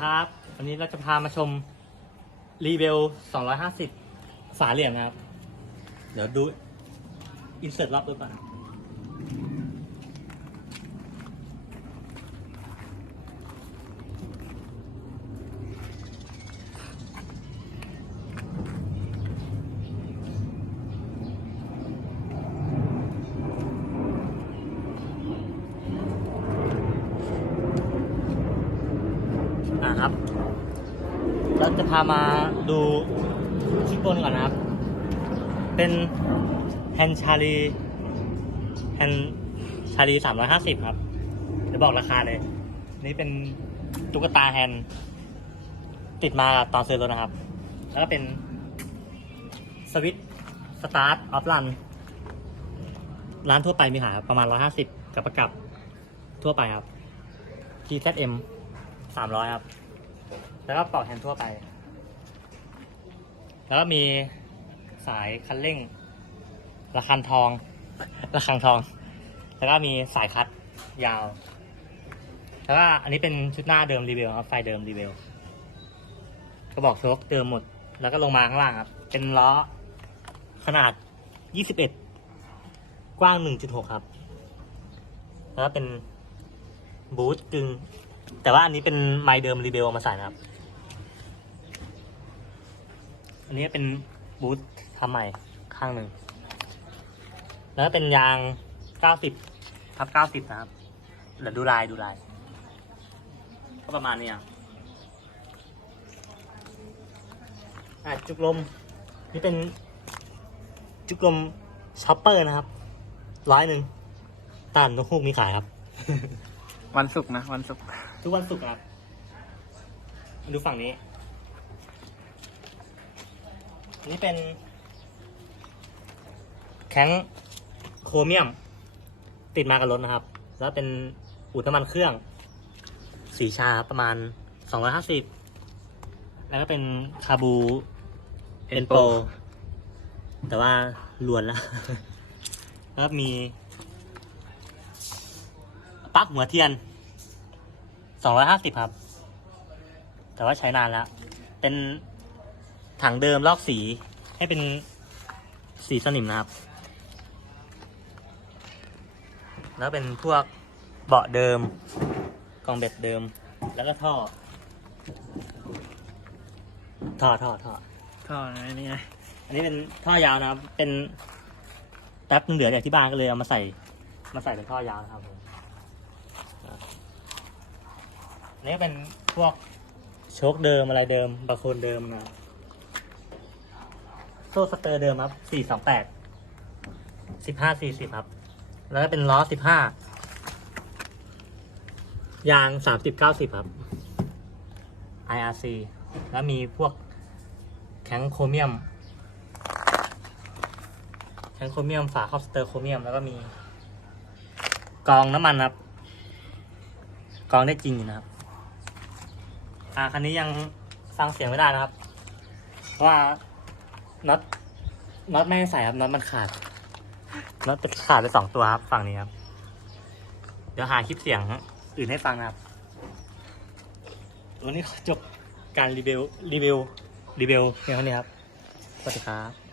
ครับ วันนี้เราจะพามาชมรีเวล250 ฝาเหลี่ยมนะครับ เดี๋ยวดู อินเสิร์ตรอบด้วยก่อน อ่าครับเราจะพามาดูชิ้นบนก่อนนะครับ เป็นแฮนชาลีแฮนชาลีสามร้อยห้าสิบครับเดี๋ยวบอกราคาเลย นี่เป็นตุ๊กตาแฮนติดมาตอนซื้อรถนะครับ แล้วก็เป็นสวิตสตาร์ทออฟรันร้านทั่วไปมีขายประมาณร้อยห้าสิบกับประกับทั่วไปครับ TZM สามร้อยครับ แล้วก็เป่าแฮนด์ทั่วไป แล้วก็มีสายคันเร่ง ระคันทอง ระคังทอง แล้วก็มีสายคัดยาว แล้วก็อันนี้เป็นชุดหน้าเดิมรีเวิวครับ ไฟเดิมรีเวิวกระบอกโชคเดิมหมด แล้วก็ลงมาข้างล่างครับ เป็นล้อขนาด 21 กว้าง 1.6 ครับ แล้วก็เป็นบูทกึ่ง แต่ว่าอันนี้เป็นไมล์เดิมรีเบลมาใส่นะครับ อันนี้เป็นบูททำใหม่ข้างหนึ่ง แล้วก็เป็นยาง 90ทับ90 นะครับเดี๋ยวดูลายดูลาย ก็ประมาณนี้อะจุกลม นี่เป็น จุกลมช็อปเปอร์นะครับ ร้อยหนึ่งตานนกฮูกมีขายครับ วันศุกร์นะ วันศุกร์ ทุกวันศุกร์ครับ ดูฝั่งนี้นนี้เป็น แข้งโครเมียม ติดมากับรถนะครับ แล้วเป็นอูดน้ำมันเครื่อง สีชาประมาณ 250 แล้วก็เป็นคาบูเอ็นโป แต่ว่าลวนแล้ว แล้วก็มีปลั๊กหัวเทียน สองร้อยห้าสิบครับ แต่ว่าใช้นานแล้ว เป็นถังเดิมลอกสีให้เป็นสีสนิมนะครับ แล้วเป็นพวกเบาะเดิม กล่องเบ็ดเดิม แล้วก็ท่อ ท่อท่อท่อท่อนะนี่ไง อันนี้เป็นท่อยาวนะครับ เป็นแป๊บนึงเหลือจากที่บ้านก็เลยเอามาใส่ มาใส่เป็นท่อยาวนะครับผมอะอั นนี้เป็นพวกโชคเดิมอะไรเดิมบาโคนเดิมนะโซ่สเตอร์เดิมครับสี่สองแปดสิบห้าสี่สิบครับ แล้วก็เป็นล้อสิบห้ายางสามสิบเก้าสิบครับ IRC แล้วมีพวกแข็งโครเมียมแทงโครเมียมฝาครอบสเตอร์โครเมียม แล้วก็มี กองน้ำมันครับ กองได้จริงอยู่นะครับ อ่าคันนี้ยังฟังเสียงไม่ได้นะครับ เพราะว่าน็อตน็อตไม่ได้ใส่ครับน็อตมันขาดน็อตขาดไปสองตัวครับฝั่งนี้ครับ เดี๋ยวหาคลิปเสียงอื่นให้ฟังนะครับวันนี้ขอจบการรีวิวรีวิวรีวิวเพียงเท่านี้ครับสวัสดีครับ